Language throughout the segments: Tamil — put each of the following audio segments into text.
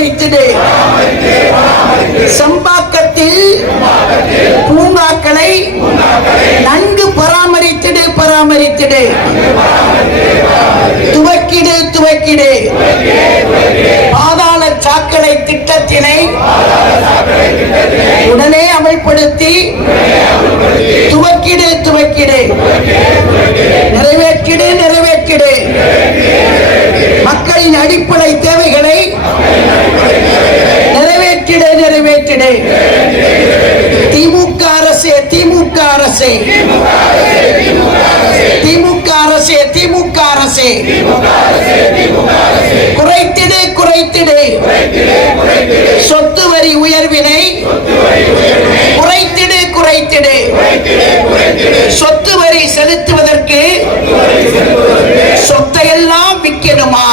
பராமரித்திடு. செம்பாக்கத்தில் பூங்காக்களை நன்கு பராமரித்திடு பராமரித்திடு. துவக்கிடு துவக்கிடு. பாதாள சாக்கடை திட்டத்தினை உடனே அமல்படுத்தி துவக்கிடு துவக்கிடு. நிறைவேற்றிடு நிறைவேற்றிடு. மக்களின் அடிப்படை தேவைகளை நிறைவேற்றிடு நிறைவேற்றிடு. திமுக அரசே திமுக அரசே திமுக அரசே திமுக அரசே குறைத்திடு குறைத்திடு. சொத்து வரி உயர்வினை குறைத்திடு குறைத்திடு. சொத்து வரி செலுத்துவதற்கு சொத்தையெல்லாம் விற்கணுமா?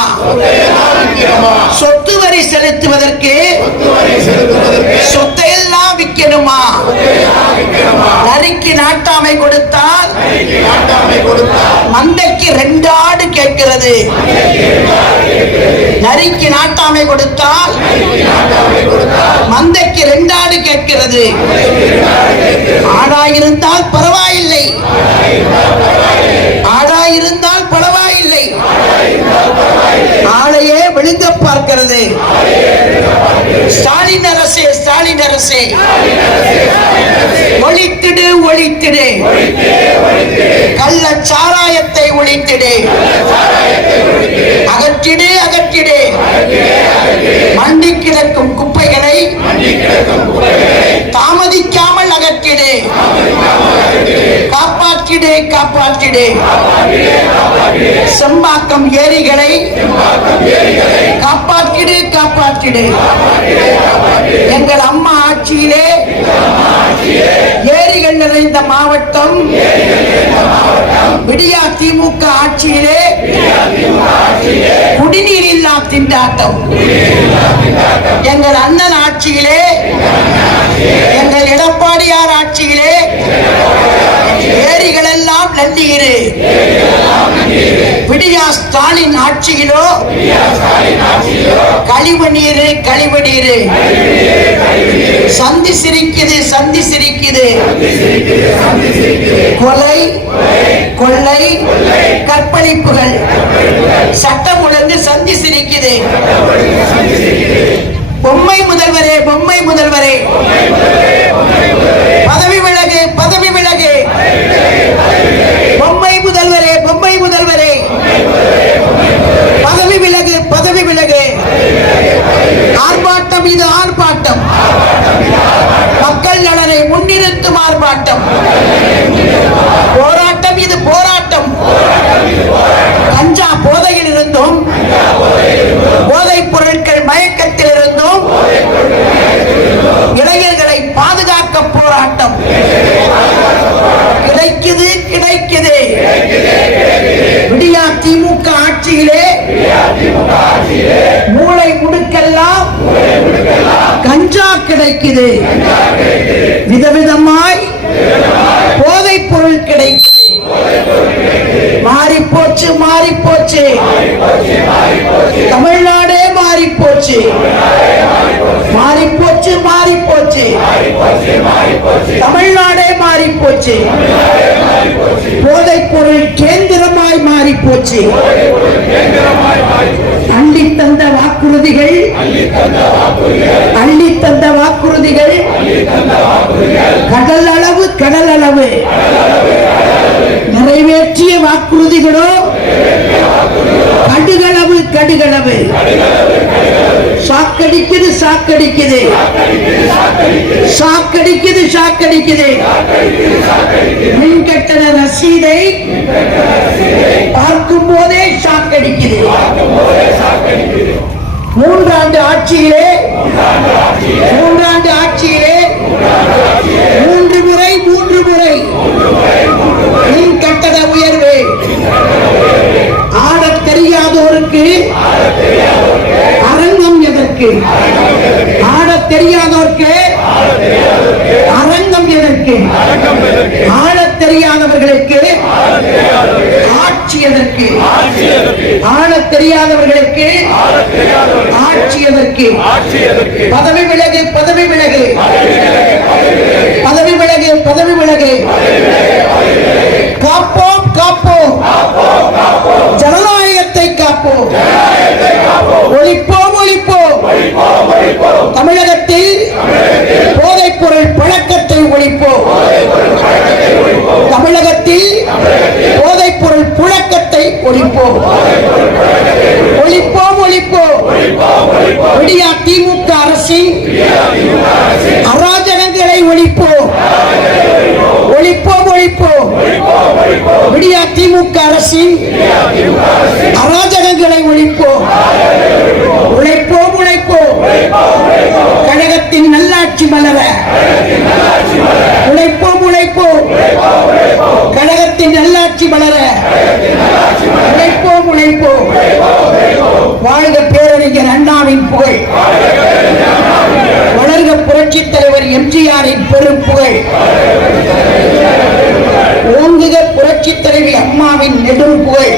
சொத்து வரி செலுத்துவதற்கு சொத்தையெல்லாம் விற்கணுமா? நரிக்கு நாட்டாமை கொடுத்தால் மந்தைக்கு 2 ஆடு கேட்கிறது. நரிக்கு நாட்டாமை கொடுத்தால் மந்தைக்கு 2 ஆடு கேட்கிறது. ஆடாயிருந்தால் பரவாயில்லை, ஆடாயிருந்தால் பரவாயில்லை. ஆளையே விழுங்க பார்க்கிறது. ஸ்டாலின் அரசே ஸ்டாலின் அரசே ஒழித்திடு ஒழித்திடு. கள்ள சாராயத்தை ஒழித்திடு. அகற்றிடு அகற்றிடு. மண்டி கிடக்கும் குப்பைகளை தாமதிக்காமல் அகற்றிடு. காப்பாற்றிடு காப்பாற்றிடு. செம்பாக்கம் ஏரிகளை காப்பாற்றிடு காப்பாற்றிடு. எங்கள் அம்மா ஆட்சியிலே ஏரிகள் நிறைந்த மாவட்டம். விடியா திமுக ஆட்சியிலே குடிநீர் இல்லா திண்டாட்டம். எங்கள் அண்ணன் ஆட்சியிலே, எங்கள் எடப்பாடியார் ஆட்சியிலே ஏரிகள் எல்லாம் நன்னீர். விடியா ஸ்டாலின் ஆட்சியிலோ கழிவு நீர் கழிவு நீர். சந்தி சிரிக்குது சந்தி சிரிக்குது. கொலை கொள்ளை கற்பழிப்புகள் சட்டம் ஒழுங்கு சந்தி சிரிக்குது. பொம்மை முதல்வரே பொம்மை முதல்வரே பதவி விலகு பதவி விலகு. பொம்மை முதல்வரே பொம்மை முதல்வரே பதவி விலகு பதவி விலகு. ஆர்ப்பாட்டம் இது ஆர்ப்பாட்டம். மக்கள் நலனை முன்னிறுத்தும் ஆர்ப்பாட்டம். போராட்டம் இது போராட்டம். கஞ்சா போதையில் இருந்தும் போதைப் பொருட்கள் மயக்கத்தில் இருந்தும் இளைஞர்களை பாதுகாக்க போராட்டம். கிடைக்குது கிடைக்குது. விடியா திமுக ஆட்சியிலே மூளை முடுக்கெல்லாம் கஞ்சா கிடைக்குது. விதவிதமாய் போதைப் பொருள் கிடைக்குது. மாறி போச்சு மாறி போச்சு. தமிழ்நாடே மாறி போச்சு மாறி போச்சு மாறி போச்சு. தமிழ்நாடே மாறி போச்சு. போதைப் பொருள் கேந்திரமாய் மாறி போச்சு. அள்ளி தந்த வாக்குறுதிகள் அள்ளி தந்த வாக்குறுதிகள் கடல் அளவு கடல் அளவு. நிறைவேற்றிய வாக்குறுதிகளோ கடுகளவு கடுகளவு. சாக்கடிக்குது சாக்கடிக்குது சாக்கடிக்குது சாக்கடிக்குது. மின் கட்டண ரசீதை பார்க்கும் போதே சாக்கடிக்குது. 3 ஆண்டு ஆட்சியிலே 3 முறை மின் கட்டண உயர்வு. ஆடத் தெரியாதோருக்கு அரங்கம் எதற்கு? ஆடத் தெரியாதோருக்கு அரங்கம் எதற்கு? ஆடத் தெரியாதவர்களுக்கு ஆட்சி எதற்கு? ஆளத் தெரியாதவர்களுக்கு ஆட்சி எதற்கு? பதவி விலகு, பதவி விலகு, பதவி விலகு, பதவி விலகு. காப்போம், காப்போம், ஜனநாயகத்தை காப்போம், ஒழிப்போம், ஒழிப்போம். தமிழகத்தில் போதைப் பொருள் பழக்கத்தை ஒழிப்போம். தமிழகத்தில் போதைப் பொருள் புழக்கத்தை ஒழிப்போம், ஒழிப்போம், ஒழிப்போம். விடியா திமுக அரசின் அராஜகங்களை ஒழிப்போம், ஒழிப்போம், ஒழிப்போம். விடியா திமுக அரசின் அராஜகங்களை ஒழிப்போம், உழைப்போம், உழைப்போம். கழகத்தின் நல்லாட்சி மலர உழைப்போம், உழைப்போம். கழகத்தின் நல்லாட்சி மலர உழைப்போம், உழைப்போம். வாழ்க பேரறிஞர் அண்ணாவின் புகழ், வளர்க புரட்சித் தலைவர் எம்ஜிஆரின் பெரும் புகழ், ஓங்குக புரட்சித் தலைவி அம்மாவின் நெடும் புகழ்.